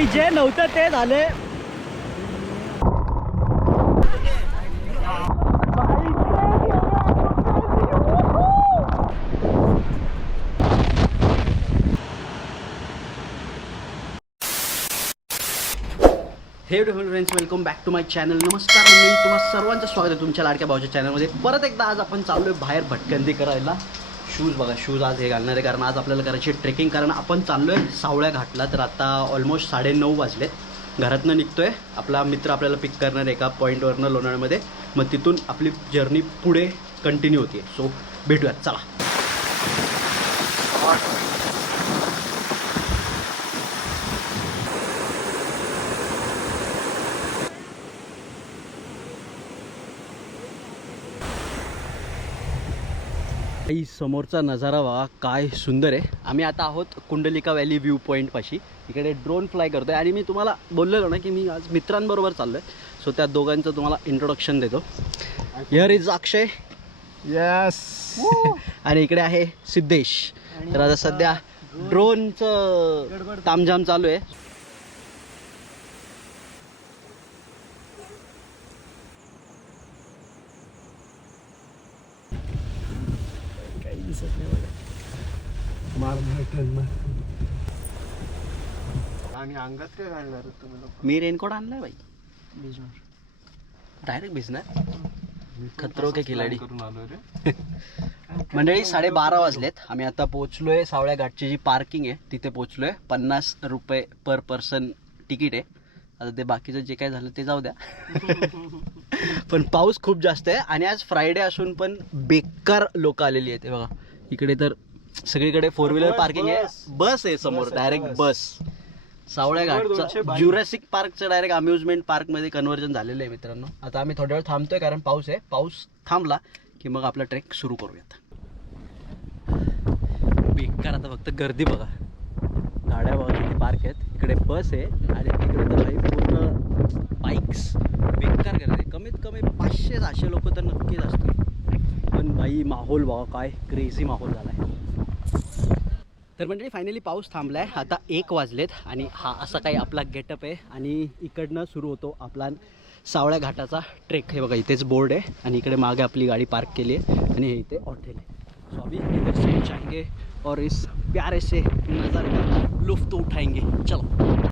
भाई जे नव्हतं ते झाले. Hey friends, welcome back to my channel. नमस्कार मंडळी, तुम्हा सर्वांचं स्वागत आहे तुमच्या लाडक्या भाऊच्या चॅनलमध्ये. परत एकदा आज आपण चाललो आहे बाहेर भटकंती करायला. शूज बघा, शूज आज हे घालणार आहे कारण आज आपल्याला करायची ट्रेकिंग. कारण आपण चाललो आहे सावळ्या घाटला. तर आता ऑलमोस्ट 9:30 वाजलेत. घरातनं निघतो आहे. आपला मित्र आपल्याला पिक करणार आहे एका पॉईंटवरनं लोणावळ्यामध्ये. मग तिथून आपली जर्नी पुढे कंटिन्यू होती. सो भेटूयात, चला. समोरचा नजारा बघा काय सुंदर आहे. आम्ही आता आहोत कुंडलिका व्हॅली व्ह्यू पॉईंट पाशी. इकडे ड्रोन फ्लाय करतोय आणि मी तुम्हाला बोललेलो ना की मी आज मित्रांबरोबर चाललोय. सो त्या दोघांचं तुम्हाला इंट्रोडक्शन देतो. Here is Akshay. यस. आणि इकडे आहे सिद्धेश. तर आता सध्या ड्रोनचं तामझाम चालू आहे. आणि अंगात काय घालणार तुम्ही लोक? मी रेनकोट आणलाय भाई. डायरेक्ट भिजणार. खतरो के खिलाडी करून आलो रे. मंडळी 12:30 वाजलेत. आम्ही आता पोहोचलोय सावळ्या घाटची जी पार्किंग आहे तिथे पोहोचलोय. 50 रुपये पर पर्सन तिकीट आहे. आता ते बाकीचं जे काय झालं ते जाऊ द्या. पण पाऊस खूप जास्त आहे आणि आज फ्रायडे असून पण बेकार लोक आलेली आहेत. बघा इकडे तर सगळीकडे 4 व्हीलर पार्किंग आहे. बस आहे समोर, डायरेक्ट बस. सावळ्या घाटचं ज्युरासिक पार्कचं डायरेक्ट अम्युजमेंट पार्कमध्ये कन्व्हर्जन झालेलं आहे मित्रांनो. आता आम्ही थोड्या वेळ थांबतोय कारण पाऊस आहे. पाऊस थांबला की मग आपला ट्रेक सुरू करूयात. बेकार आता फक्त गर्दी बघा. गाड्या बघा किती पार्क आहेत. इकडे बस आहे आणि तिकडे तर काही पूर्ण बाईक्स. बेकार गर्दी. कमीत कमी 500-600 लोक तर नक्कीच असतील. पण बाई माहोल बघा काय क्रेझी माहोल झाला आहे. तर म्हणजे फायनली पाऊस थांबला आहे. आता 1 वाजलेत आणि हा असा काही आपला गेटअप आहे. आणि इकडनं सुरू होतो आपला सावळ्या घाटाचा ट्रेक. हे बघा इथेच बोर्ड आहे आणि इकडे मागे आपली गाडी पार्क केली आहे आणि हे इथे हॉटेल आहे. सो अभी इधर से जाएंगे और इस प्यारे से नज़ारे का लुफ्त उठाएंगे. चलो.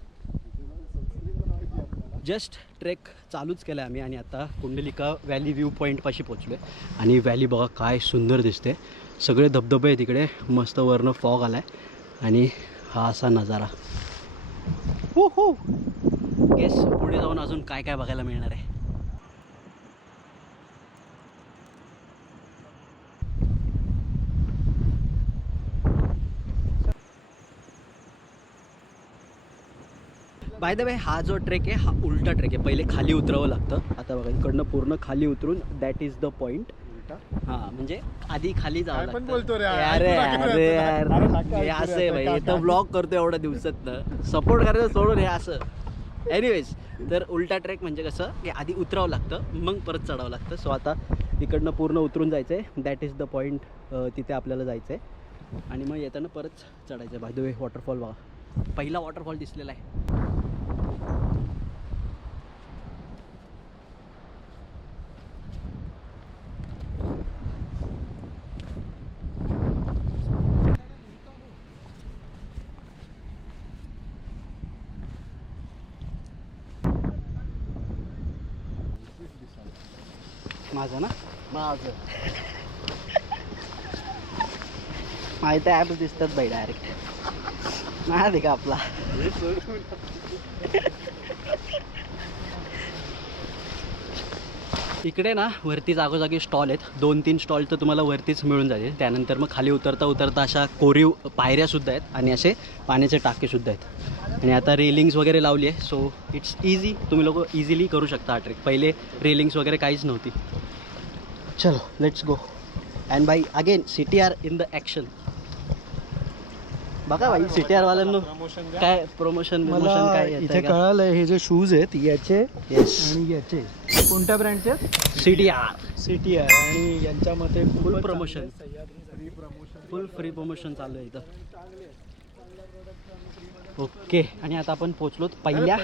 जस्ट ट्रेक चालूच केला आम्ही आणि आता कुंडलिका व्हॅली व्ह्यू पॉईंटपाशी पोचलो आहे. आणि व्हॅली बघा काय सुंदर दिसते. सगळे धबधबे आहेत इकडे. मस्त वरनं फॉग आला आहे आणि हा असा नजारा. हो हो. गेस पुढे जाऊन अजून काय काय बघायला मिळणार आहे. बाय द वे हा जो ट्रेक आहे हा उलटा ट्रेक आहे. पहिले खाली उतरावं लागतं. आता बघा इकडनं पूर्ण खाली उतरून दॅट इज द पॉईंट. हां म्हणजे आधी खाली जावं लागतं. बोलतो रे अरे अरे यार हे असं आहे भाई. इथं ब्लॉग करतो एवढ्या दिवसातनं. सपोर्ट करायचं सोडून हे असं. एनिवेज तर उलटा ट्रेक म्हणजे कसं की आधी उतरावं लागतं मग परत चढावं लागतं. सो आता इकडनं पूर्ण उतरून जायचं आहे. That is the point. तिथे आपल्याला जायचं आहे आणि मग येताना परत चढायचं आहे. बाय द वे वॉटरफॉल बघा. पहिला वॉटरफॉल दिसलेला आहे. माझं ना माझं माहिती ॲप दिसतात बाई डायरेक्ट. नाही का आपला इकडे ना वरती जागोजागी स्टॉल आहेत. 2-3 स्टॉल तर तुम्हाला वरतीच मिळून जातील. त्यानंतर मग खाली उतरता उतरता अशा कोरीव पायऱ्यासुद्धा आहेत आणि असे पाण्याचे टाकेसुद्धा आहेत. आणि आता रेलिंग्स वगैरे लावली आहे. So it's easy. तुम्ही लोक इझिली करू शकता हा ट्रेक. पहिले रेलिंग्स वगैरे काहीच नव्हती. चलो लेट्स गो. अँड बाई again CTR in the action. बघा भाई CTR वाल्यांनो काय प्रमोशन काय इथे कळालंय. हे जे शूज आहेत याचे आणि याचे कोणत्या ब्रँडचे? CTR. आणि यांच्यामध्ये फुल प्रमोशन. फुल फ्री प्रमोशन चालू आहे इथं. ओके, आणि आता आपण पोचलो पहिल्या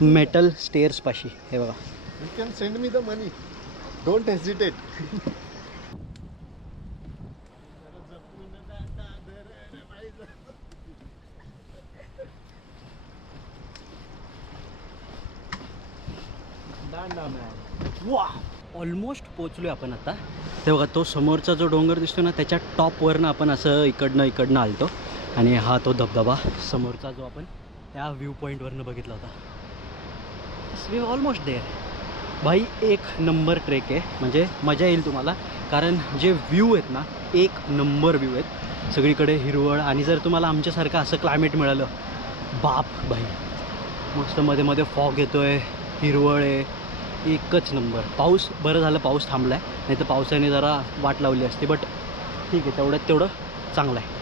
मेटल स्टेअर्स पाशी. हे बघा. You can send me the money. Don't hesitate. वा, ऑलमोस्ट पोचलोय आपण आता. ते बघा, तो समोरचा जो डोंगर दिसतो ना, त्याच्या टॉपवरनं आपण असं इकडनं आलतो. आणि हा तो धबधबा समोरचा जो आपण त्या व्ह्यू पॉईंटवरनं बघितला होता. We almost there. भाई एक नंबर ट्रेक आहे, म्हणजे मजा येईल तुम्हाला. कारण जे व्ह्यू आहेत ना, एक नंबर व्ह्यू आहेत. सगळीकडे हिरवळ, आणि जर तुम्हाला आमच्यासारखं असं क्लायमेट मिळालं, बाप भाई, मस्त मध्ये मध्ये फॉग येतो आहे, हिरवळ आहे, एकच नंबर. पाऊस, बरं झालं पाऊस थांबला आहे, नाही तर पावसाने जरा वाट लावली असती. बट ठीक आहे, तेवढं चांगलं आहे.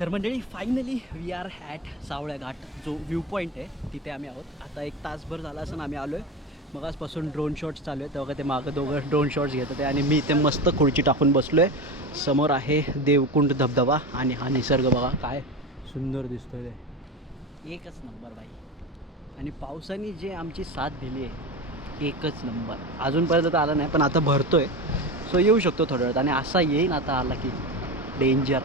तर मंडळी, फायनली वी आर ॲट सावळ्या घाट, जो व्ह्यू पॉईंट आहे, तिथे आम्ही आहोत. आता 1 तासभर झाला असं आम्ही आलो आहे. मग आजपासून ड्रोन शॉट्स चालू आहेत. तेव्हा ते मागं दोघं ड्रोन शॉट्स घेत होते, आणि मी इथे मस्त खुर्ची टाकून बसलो आहे. समोर आहे देवकुंड धबधबा, आणि हा निसर्ग बघा काय सुंदर दिसतोय. ते एकच नंबर बाई. आणि पावसाने जे आमची साथ दिली आहे, एकच नंबर. अजूनपर्यंत तर आला नाही, पण आता भरतोय, सो येऊ शकतो थोड्या वेळात. आणि असा येईन आता आला की डेंजर.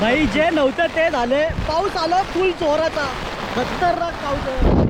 भाई, जे नव्हतं ते झाले. पाऊस आला फुल जोराचा, खतरनाक पाऊस.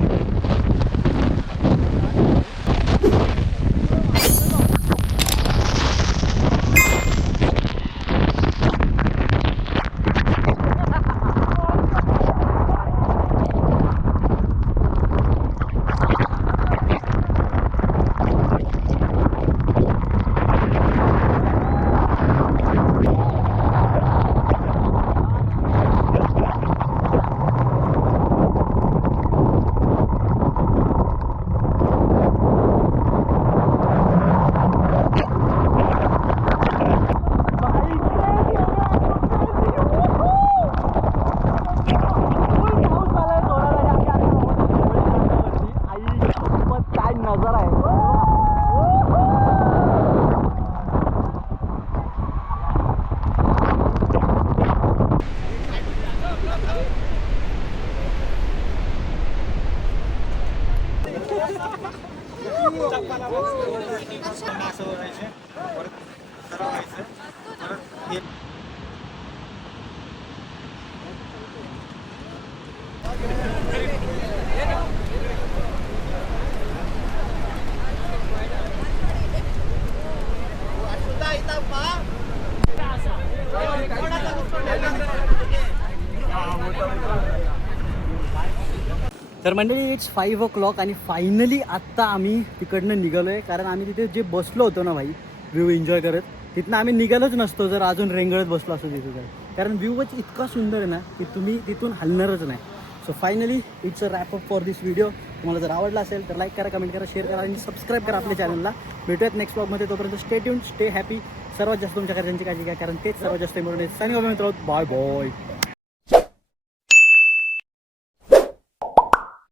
तर मंडळी, इट्स 5 o'clock आणि फायनली आत्ता आम्ही तिकडनं निघालो आहे. कारण आम्ही तिथे जे बसलो होतो ना भाई, व्ह्यू एन्जॉय करत, तिथनं आम्ही निघालोच नसतो जर अजून रेंगळत बसलो असतो तिथे. तर कारण व्ह्यूच इतका सुंदर आहे ना की तुम्ही तिथून हलणारच नाही. So finally it's a wrap up for this video. तुम्हाला जर आवडला असेल तर लाईक करा, कमेंट करा, शेअर करा, आणि सबस्क्राईब करा आपल्या चॅनलला. भेटूयात नेक्स्ट ब्लॉगमध्ये. तोपर्यंत स्टे ट्यून, स्टे हॅपी. सर्वात जास्त तुमच्या घरच्यांची काळजी घ्या, कारण तेच सर्वात जास्त इम्पॉर्टंट आहे. सायनिंग ऑफ मित्र, बाय बाय.